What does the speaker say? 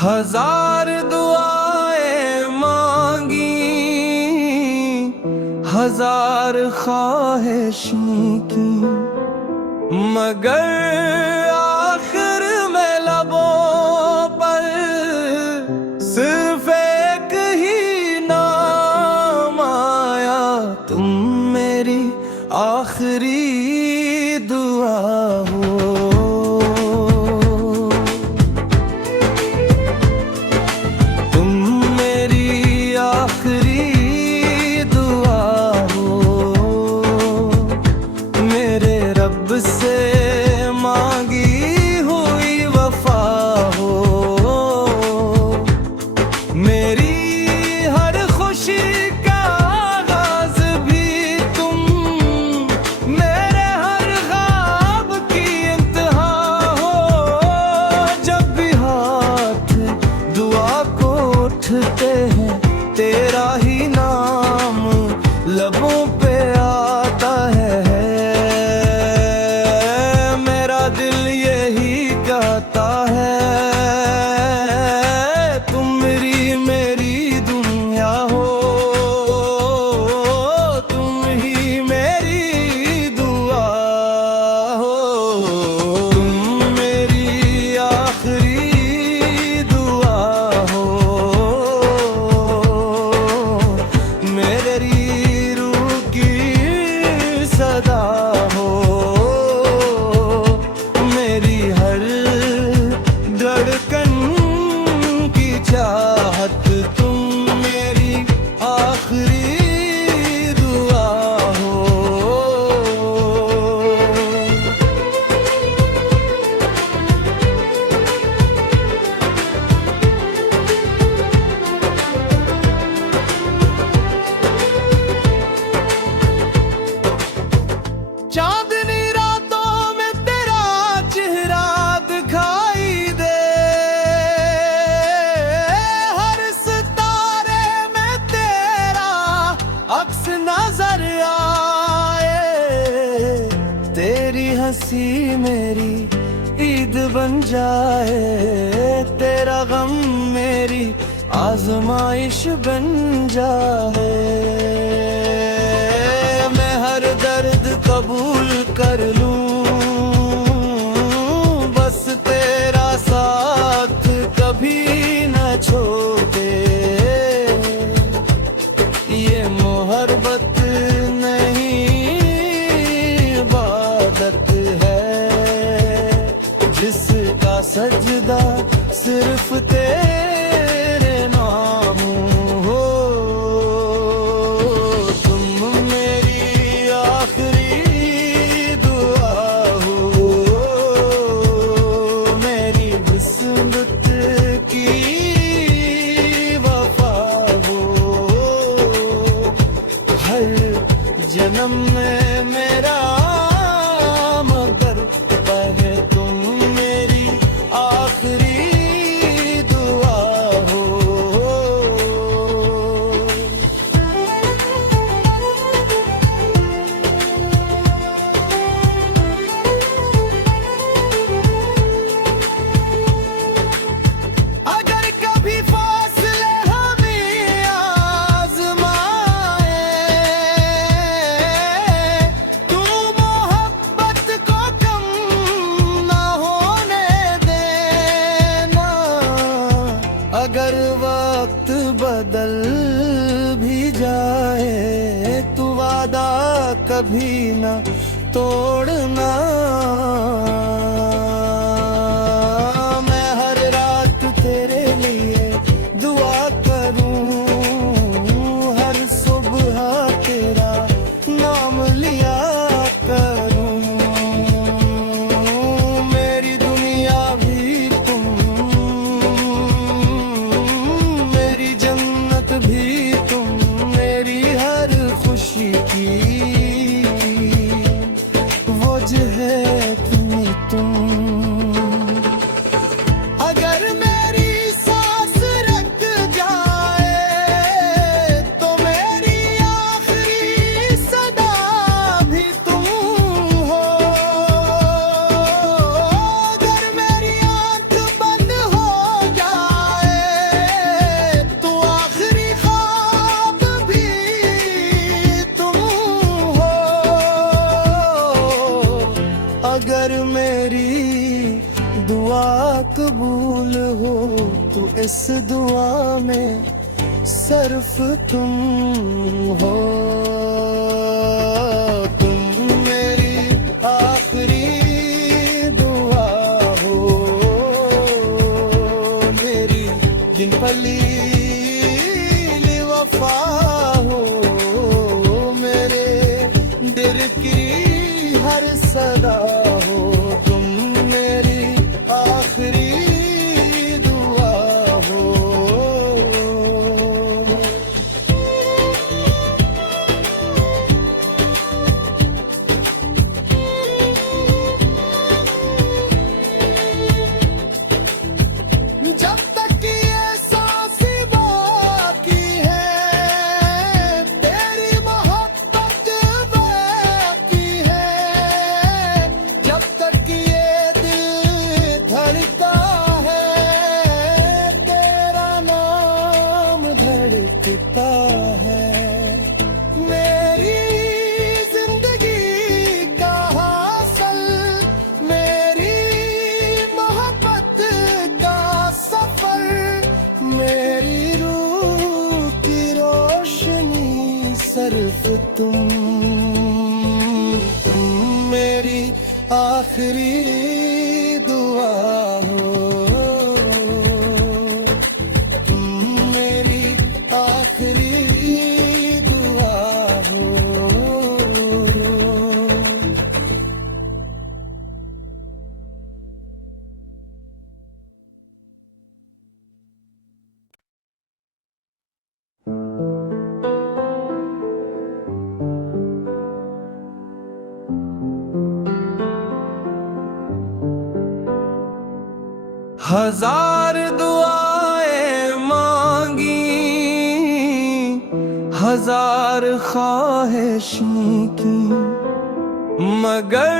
हजार दुआएं मांगी, हजार ख्वाहिशें की, मगर आखिर में लबों पर सिर्फ एक ही नाम आया, तुम मेरी आखिरी दुआ हो। से मांगी हुई वफा हो, मेरी हर खुशी का आगाज़ भी तुम, मेरे हर ख्वाब की इंतहा हो। जब भी हाथ दुआ को उठते हैं, तेरा ही नाम लबों पे आता है। दिल यही कहता है, तुम मेरी दुनिया हो, तुम ही मेरी दुआ हो। तुम मेरी आखिरी दुआ हो, मेरी रूह की सदा हो, मेरी हर धड़कन की चाहत, तुम मेरी आखिरी दुआ हो। चांदनी रातों में तेरा चेहरा दिखाई दे, हर सितारे में तेरा अक्स नजर आए, तेरी हंसी मेरी ईद बन जाए, तेरा गम मेरी आजमाइश बन जाए। मैं हर दर्द कबूल कर लूं, बस तेरा साथ कभी न छोड़े। ये मोहब्बत नहीं इबादत है, जिसका सजदा सिर्फ तेरे नाम हो। तुम मेरी आखिरी दुआ हो, मेरी किस्मत की वफा हो। हर जन्म में मेरा मगर पहले तुम मेरी आखिरी दुआ हो। अगर कभी फासले हमें आज़माए, तू मोहब्बत को कम ना होने देना। अगर वक्त बदल भी जाए, तू वादा कभी ना तोड़ना। मैं हर रात तेरे लिए दुआ करूं, हर सुबह तेरा नाम लिया करूं। मेरी दुनिया भी तुम, मेरी जन्नत भी तुम, मेरी हर खुशी की वजह तुम्हीं इस दुआ में सिर्फ तुम हो। तुम मेरी आखिरी दुआ हो, मेरी जिन पली वफा हो, मेरे दिल की हर सदा हो। तुम मेरी आखिरी दुआ हो। जब तक ये सांसें बाकी है, तेरी मोहब्बत बाकी है। जब तक ये दिल धड़का है, तेरा नाम धड़कता है। मेरी जिंदगी का हासिल, मेरी मोहब्बत का सफर, मेरी रूह की रोशनी सिर्फ तुम मेरी आखिरी दुआ हो। तुम मेरी आखिरी दुआ हो। हजार दुआएं मांगी, हजार ख्वाहिशें की, मगर